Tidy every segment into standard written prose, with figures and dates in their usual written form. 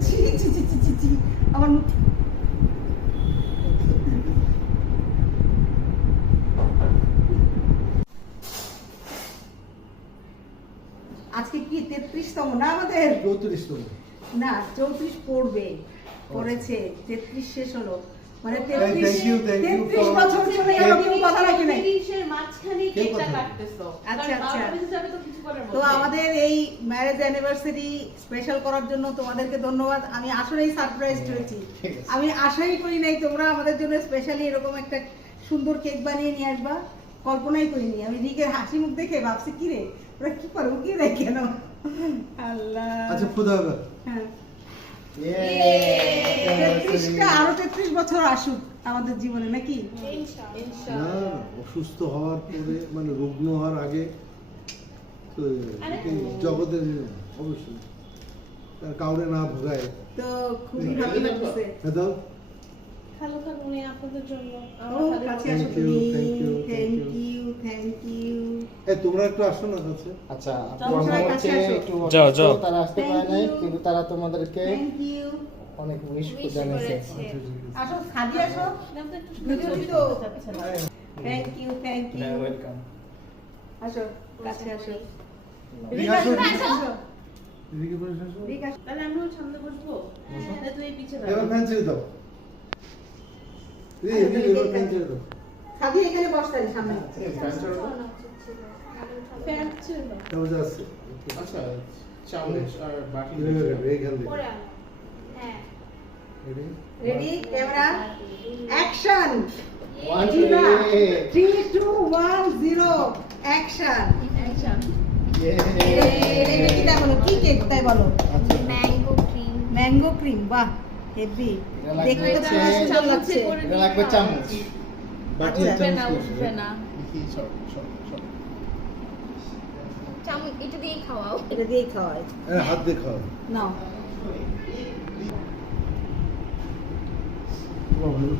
ছি ছি ছি ছি ছি ছি আমার মুখ আজকে কি 33তম না আমাদের 34তম না 34 পড়বে পড়েছে 33 শেষ হলো মানে Thank you, 33 বছর চলে গেল কেউ কথা রাখে নাই 33 এর মাঝখানে কেকটা কাটতেছো আচ্ছা, কারণ আচ্ছা। বাবা হিসাবে তো কিছু করার তো আমাদের এই ম্যারেজ অ্যানিভার্সারি স্পেশাল করার জন্য তোমাদেরকে ধন্যবাদ। আমি আসলেই সারপ্রাইজড হয়েছি, আমি আশাই করি নাই তোমরা আমাদের জন্য স্পেশালি এরকম একটা সুন্দর কেক বানিয়ে নিয়ে আসবা, কল্পনাই করিনি। আমি রিকের হাসি মুখ দেখে ভাবছি কি রে ওরা কি করে উকিয়ে দেয় কেন। আল্লাহ আচ্ছা খুদা হবে হ্যাঁ 33টা আরো 33 বছর আসুক আমাদের জীবনে নাকি না অসুস্থ হওয়ার পরে মানে রুগ্ন হওয়ার আগে তো এই জগতের অবশ্যই কাউরে না ভোগায় তো খুবই ভালো লাগছে। হ্যাঁ তো খালো খালো উনি আপনাদের জন্য ও কাছে আসো Thank you, তুমি। thank you, thank thank you thank you. এই তোমরা একটু আসো না কাছে আচ্ছা তোমরা আপনারা কাছে হচ্ছে আসো। একটু যাও, অসুস্থ, যাও। তারা আসতে Thank পারে নাই you. কিন্তু তারা তোমাদেরকে থ্যাংক ইউ। অনেক উইশ জানিয়েছে আসো সাদি আসো। নামটা একটু ছবি তো। Thank you thank you. Welcome আসো কাছে আসো। এদিকে আসো, এদিকে আসো। এদিকে বসে আসো ঠিক আছে। তাহলে আমিও সামনে বসবো না তুই পিছে এবার দাঁড়া ফ্যান ছেড়ে দাও এদিকে এবার ফ্যান ছেড়ে দাও সাদি এখানে বসতেন সামনে। ফ্যান ছিল তাও যাচ্ছে আচ্ছা চামচ আর বাটি এইখান থেকে Ready? Ready camera action. 1 2 3 2 1 0 action. এটা কি তাই বলো কি কেক তাই বলো? ম্যাঙ্গো ক্রিম বাহ হেভি এটা লাগবে দেখতে তো হচ্ছে- খুব সুন্দর লাগছে। এটা লাগবে চামচ বাটি আচ্ছা, চামচ না করে। উঠবে না এটা দিয়ে খাওয়াও। এটা দিয়েই খাওয়াই হাত দিয়ে খাও নাও।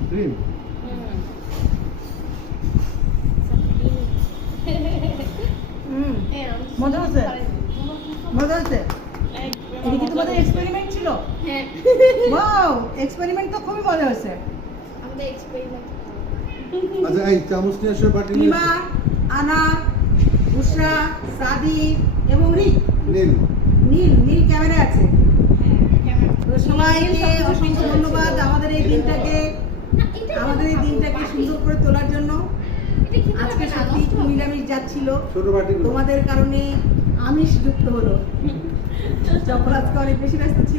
ক্রিম হুম মজা হচ্ছে মজা হচ্ছে। এটা কি তোমাদের এক্সপেরিমেন্ট ছিল? হ্যাঁ, ওয়াও এক্সপেরিমেন্ট তো খুবই মজা হচ্ছে। আমাদের এক্সপেরিমেন্ট। আচ্ছা এই চামচ নিয়ে আসো বাটি নিয়ে লিমা আনা বুশরা সাদি এবং রিক নীল নীল নীল ক্যামেরা আছে। তো সবাইকে অসংখ্য ধন্যবাদ আমাদের এই দিনটাকে সুন্দর করে তোলার জন্য। আজকে সত্যি একটু নিরামিষ যাচ্ছিল, ছোট বাটি তোমাদের কারণে আমিষ যুক্ত হলো। যখন আজকে অনেক বেশি ব্যস্ত ছিল।